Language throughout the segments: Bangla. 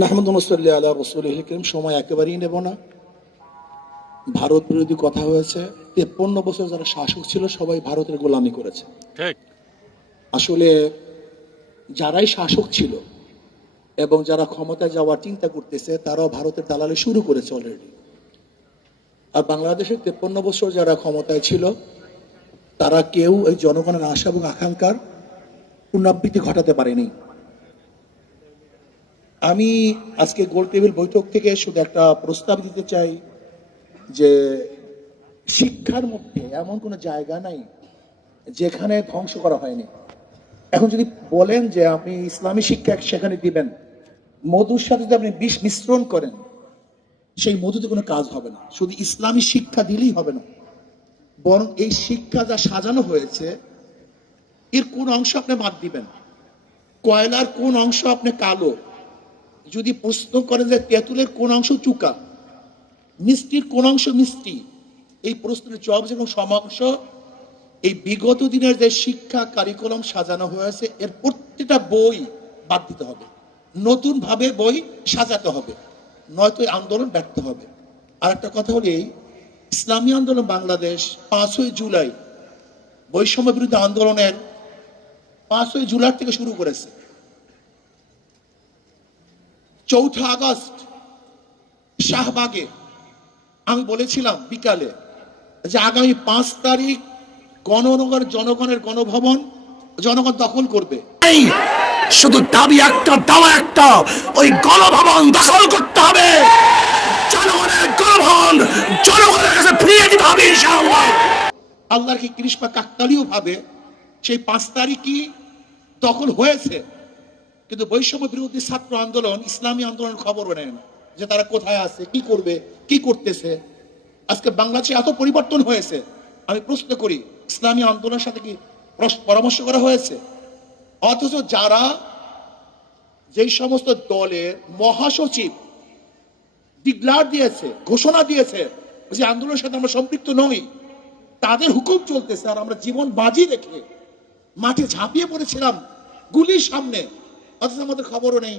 নাহমদ নসল্লি আল্লাহ রসুল করিম সময় একেবারেই নেব না ভারত বিরোধী কথা হয়েছে তেপন্ন বছর যারা শাসক ছিল সবাই ভারতের গোলামি করেছে আসলে যারাই শাসক ছিল এবং যারা ক্ষমতা যাওয়ার চিন্তা করতেছে তারাও ভারতের দালালি শুরু করেছে অলরেডি আর বাংলাদেশের তেপন্ন বছর যারা ক্ষমতায় ছিল তারা কেউ এই জনগণের আশা এবং আকাঙ্ক্ষার পুনরাবৃত্তি ঘটাতে পারেনি আমি আজকে গোল টেবিল বৈঠক থেকে শুধু একটা প্রস্তাব দিতে চাই যে শিক্ষার মধ্যে এমন কোনো জায়গা নাই যেখানে ধ্বংস করা হয়নি এখন যদি বলেন যে আপনি ইসলামী শিক্ষা সেখানে দিবেন মধুর সাথে যদি আপনি বিষ মিশ্রণ করেন সেই মধুতে কোনো কাজ হবে না শুধু ইসলামী শিক্ষা দিলেই হবে না বরং এই শিক্ষা যা সাজানো হয়েছে এর কোন অংশ আপনি বাদ দিবেন কয়লার কোন অংশ আপনি কালো যদি প্রশ্ন করে যে তেঁতুলের কোন অংশ চুকা মিষ্টির কোন অংশ মিষ্টি এই প্রশ্নের জব এবং সমাংশ এই বিগত দিনের যে শিক্ষা কারিকুলাম সাজানো হয়েছে এর প্রত্যেকটা বই বাদ দিতে হবে নতুনভাবে বই সাজাতে হবে নয়তো আন্দোলন ব্যর্থ হবে আর একটা কথা হলো এই ইসলামী আন্দোলন বাংলাদেশ পাঁচই জুলাই বৈষম্য বিরুদ্ধে আন্দোলনের পাঁচই জুলাই থেকে শুরু করেছে চৌঠা আগস্ট শাহবাগে আমি বলেছিলাম বিকালে যে আগামী পাঁচ তারিখ গণনগর জনগণের গণভবন জনগণ দখল করবে শুধু দাবি একটা দাওয়া একটা ওই গণভবন দখল করতে হবে জনগণের জনগণের কি কৃষ্ণা কাকতালীয় ভাবে সেই পাঁচ তারিখই দখল হয়েছে কিন্তু বৈষম্য বিরোধী ছাত্র আন্দোলন ইসলামী আন্দোলন খবর নেয় না যে তারা কোথায় আছে কি করবে কি করতেছে আজকে বাংলাদেশে এত পরিবর্তন হয়েছে আমি প্রশ্ন করি ইসলামী আন্দোলনের সাথে কি পরামর্শ করা হয়েছে অথচ যারা যেই সমস্ত দলের মহাসচিব ডিক্লার দিয়েছে ঘোষণা দিয়েছে যে আন্দোলনের সাথে আমরা সম্পৃক্ত নই তাদের হুকুম চলতেছে আর আমরা জীবন বাজি রেখে মাঠে ঝাঁপিয়ে পড়েছিলাম গুলির সামনে অথচ আমাদের খবরও নেই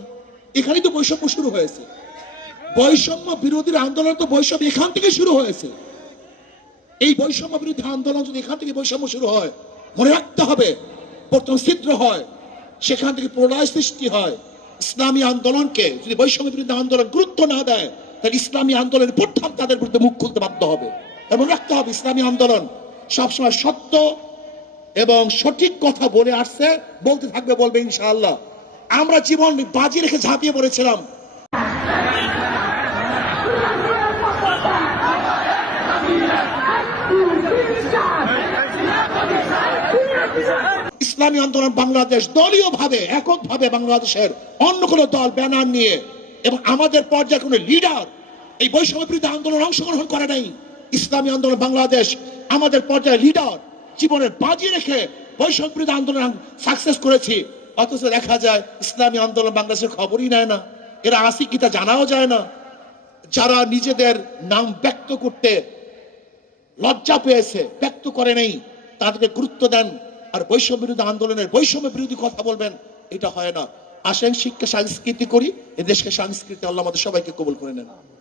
এখানেই তো বৈষম্য শুরু হয়েছে বৈষম্য বিরোধীর আন্দোলন তো বৈষম্য এখান থেকে শুরু হয়েছে এই বৈষম্য বিরোধী আন্দোলন যদি এখান থেকে বৈষম্য শুরু হয় মনে রাখতে হবে প্রথম ছিদ্র হয় সেখান থেকে প্রলয় সৃষ্টি হয় ইসলামী আন্দোলনকে যদি বৈষম্য বিরুদ্ধে আন্দোলন গুরুত্ব না দেয় তাহলে ইসলামী আন্দোলনের প্রথম তাদের বিরুদ্ধে মুখ খুলতে বাধ্য হবে এবং রাখতে হবে ইসলামী আন্দোলন সবসময় সত্য এবং সঠিক কথা বলে আসছে বলতে থাকবে বলবে ইনশাআল্লাহ আমরা জীবন বাজি রেখে ঝাঁপিয়ে পড়েছিলাম ইসলামী আন্দোলন বাংলাদেশ দলীয় ভাবে একক ভাবে বাংলাদেশের অন্য কোনো দল ব্যানার নিয়ে এবং আমাদের পর্যায়ে কোনো লিডার এই বৈষম্য বিরুদ্ধে আন্দোলন অংশগ্রহণ করে নাই ইসলামী আন্দোলন বাংলাদেশ আমাদের পর্যায়ে লিডার জীবনের বাজি রেখে বৈষম্য বিরুদ্ধে আন্দোলন সাকসেস করেছি অথচ দেখা যায় ইসলামী আন্দোলন বাংলাদেশের খবরই নেয় না এরা আসি কি তা জানাও যায় না যারা নিজেদের নাম ব্যক্ত করতে লজ্জা পেয়েছে ব্যক্ত করে নেই তাদেরকে গুরুত্ব দেন আর বৈষম্য বিরোধী আন্দোলনের বৈষম্য বিরোধী কথা বলবেন এটা হয় না আসেন শিক্ষা সংস্কৃতি করি এদেশকে সংস্কৃতি আল্লাহ আমাদের সবাইকে কবল করে নেন